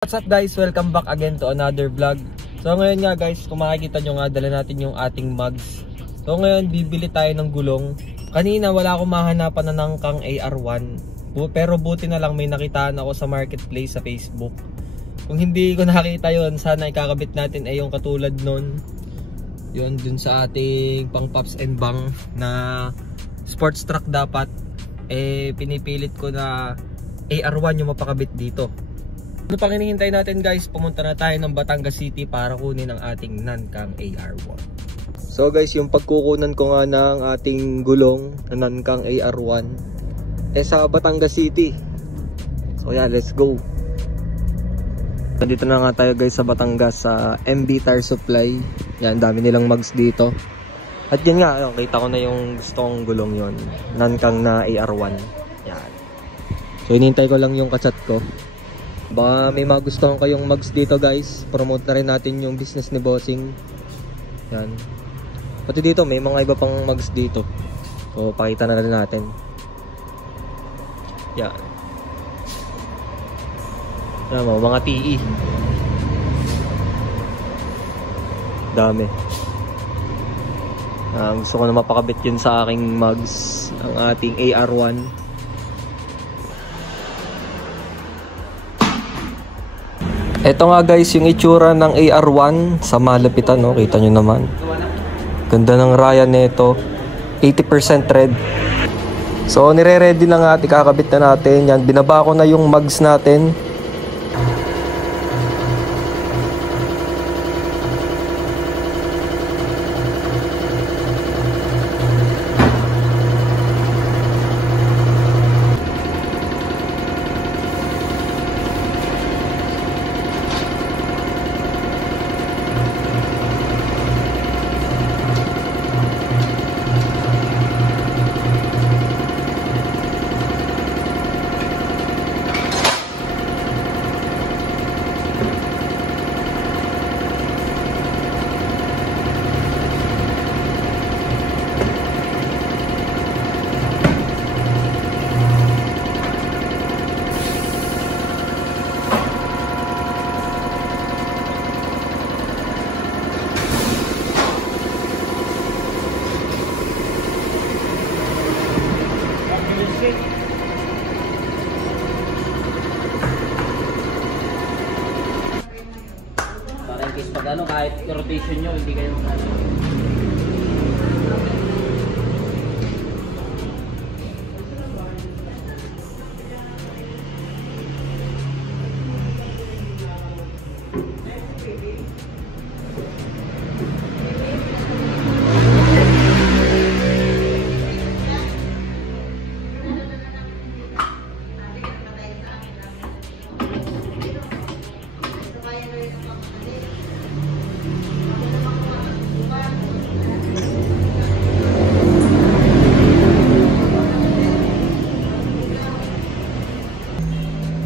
What's up guys? Welcome back again to another vlog. So ngayon nga guys, kung makikita nyo nga, dala natin yung ating mugs. So ngayon, bibili tayo ng gulong. Kanina wala akong mahanapan na nangkang AR1. Pero buti na lang may nakitaan ako sa marketplace sa Facebook. Kung hindi ko nakita yon, sana ikakabit natin ay yung katulad nun. Yun, dun sa ating pang pops and bang na sports truck dapat. Pinipilit ko na AR1 yung mapakabit dito. Ano pang hinihintay natin guys, pumunta na tayo ng Batangas City para kunin ang ating Nankang AR1. So guys, yung pagkukunan ko nga ng ating gulong na Nankang AR1 sa Batangas City. So yeah, let's go. Nandito na nga tayo guys sa Batangas sa MB Tire Supply. Yan, dami nilang mugs dito. At yan nga, ayun, kita ko na yung gusto kong gulong yon, Nankang na AR1. Yan. So hinihintay ko lang yung kachat ko. Baka may magustuhan kayong mugs dito guys. Promote na rin natin yung business ni Bossing. Yan. Pati dito may mga iba pang mugs dito. So pakita na rin natin. Yan. Yan mo, mga TE. Dami. Gusto ko na mapakabit yun sa aking mugs. Ang ating AR1. Ito nga guys yung itsura ng AR1 sa malapitan, no? Kita nyo naman. Ganda ng raya nito. 80% red. So nire-ready na nga at ikakabit na natin. Yan, binaba ko na yung mugs natin. Para in case pag ano, kahit rotation nyo, hindi kayo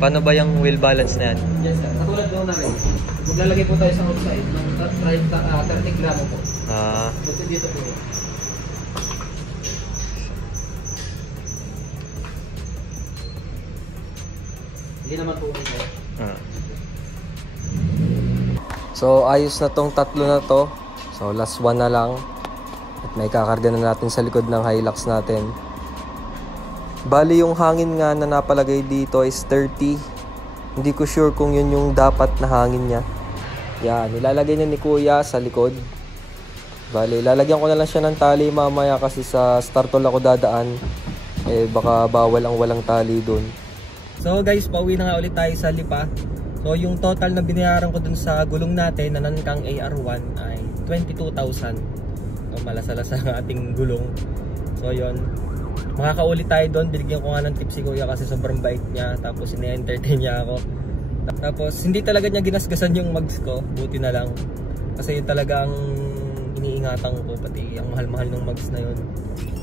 Paano ba yung wheel balance na yan? Yes sir, katulad doon namin. Maglalagay po tayo sa outside ng 30 gramo po. Buti dito po. Hindi naman po ito. So ayos na tong tatlo na to. So last one na lang. At may kakarga na natin sa likod ng Hilux natin. Bali yung hangin nga na napalagay dito is 30. Hindi ko sure kung yun yung dapat na hangin niya. Yan, nilalagay niya ni Kuya sa likod. Bali, lalagyan ko na lang siya ng tali mamaya kasi sa startol ako dadaan. Baka bawal ang walang tali dun. So guys, pauwi na nga ulit tayo sa Lipa. So yung total na binayaran ko dun sa gulong natin na Nankang AR1 ay 22,000. So malasalasa ang ating gulong. So yun, makakaulit tayo doon. Binigyan ko nga ng tip si Kuya kasi sobrang bait niya. Tapos ine-entertain niya ako. Tapos hindi talaga niya ginasgasan yung mugs ko. Buti na lang. Kasi yun talagang iniingatan ko. Pati ang mahal-mahal ng mugs na yun.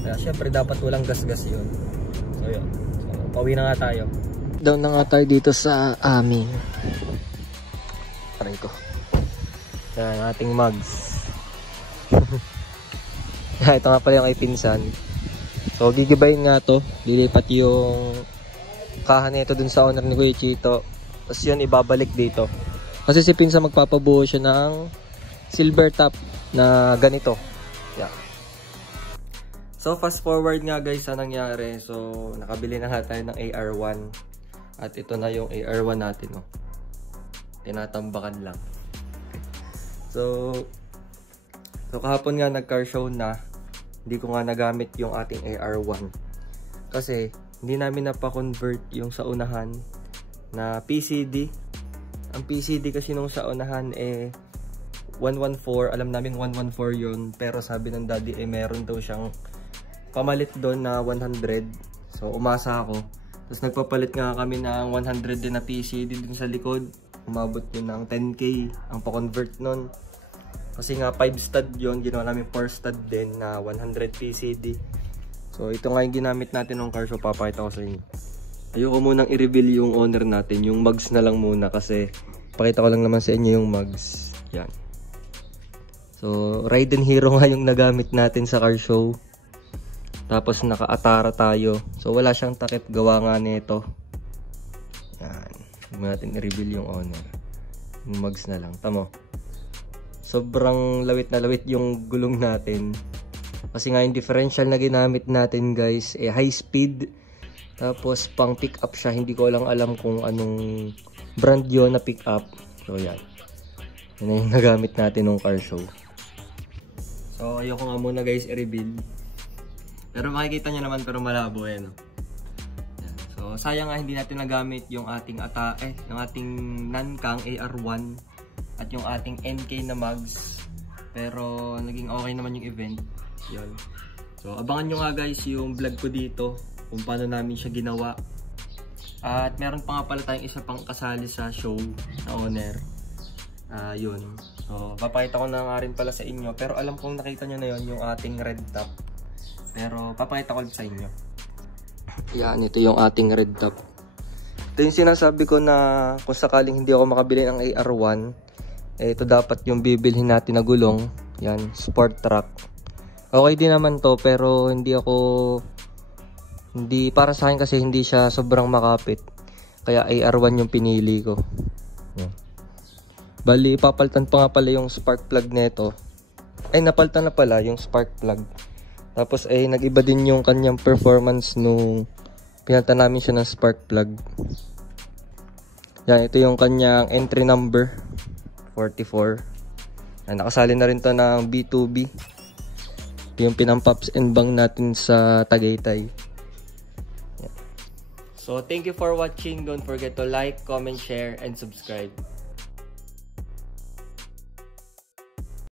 Kaya syempre dapat walang gasgas yun. So yun. So, pauwi na nga tayo. Down na nga tayo dito sa amin. Aray ko. Yan ating mugs. Ito nga pala yung kay pinsan. So gigibayin nga to. Lilipat yung kaha nito dun sa owner ni Kuya Chito. Tapos yun, ibabalik dito. Kasi si Pinsa magpapabuo siya ng silver top na ganito. Yeah. So fast forward nga guys sa nangyari. So nakabili na nga tayo ng AR1. At ito na yung AR1 natin. Oh. Tinatambakan lang. So kahapon nga nag-car show na. Hindi ko nga nagamit yung ating AR1. Kasi hindi namin napa-convert yung sa unahan na PCD. Ang PCD kasi nung sa unahan 114. Alam namin 114 yun. Pero sabi ng daddy meron daw siyang pamalit doon na 100. So umasa ako. Tapos nagpapalit nga kami ng 100 din na PCD dun sa likod. Umabot yun ng 10K ang pa-convert nun. Kasi nga 5 stud yun. Ginawa namin 4 stud din na 100 PCD. So ito nga yung ginamit natin ng car show. Papakita ko sa inyo. Ayoko munang i-reveal yung owner natin. Yung mugs na lang muna kasi pakita ko lang naman sa inyo yung mugs. Yan. So Raiden Hero nga yung nagamit natin sa car show. Tapos naka-Atara tayo. So wala siyang takip, gawa nga nito. Yan. Huwag natin i-reveal yung owner. Yung mugs na lang. Tamo. Sobrang lawit na lawit yung gulong natin. Kasi nga yung differential na ginamit natin guys, high speed. Tapos pang pick up siya. Hindi ko lang alam kung anong brand yun na pick up. So yan. Yan na yung nagamit natin nung car show. So ayoko nga muna guys i-reveal. Pero makikita nyo naman pero malabo eh no. So sayang nga hindi natin nagamit yung ating yung ating Nankang AR1 at yung ating NK na mugs. Pero naging okay naman yung event. Yun. So abangan nyo nga guys yung vlog ko dito kung paano namin siya ginawa. At meron pa nga pala tayong isa pang kasali sa show na owner. Yun. So papakita ko na nga rin pala sa inyo. Pero alam kong nakita nyo na yun yung ating red top. Pero papakita ko sa inyo. Yan, ito yung ating red top. Ito yung sinasabi ko na kung sakaling hindi ako makabili ng AR1, ito dapat yung bibilhin natin na gulong. Yan, sport track. Okay din naman to pero hindi para sa akin kasi hindi siya sobrang makapit. Kaya AR1 yung pinili ko. Yan. Bali, papalitan pa nga pala yung spark plug nito. Ay, napalitan na pala yung spark plug. Tapos nag-iba din yung kanyang performance nung pinalitan namin siya ng spark plug. Yan, ito yung kanyang entry number 44. Yan, nakasali na rin to ng B2B. Ito yung pinampops and bang natin sa Tagaytay. Yan. So thank you for watching. Don't forget to like, comment, share, and subscribe.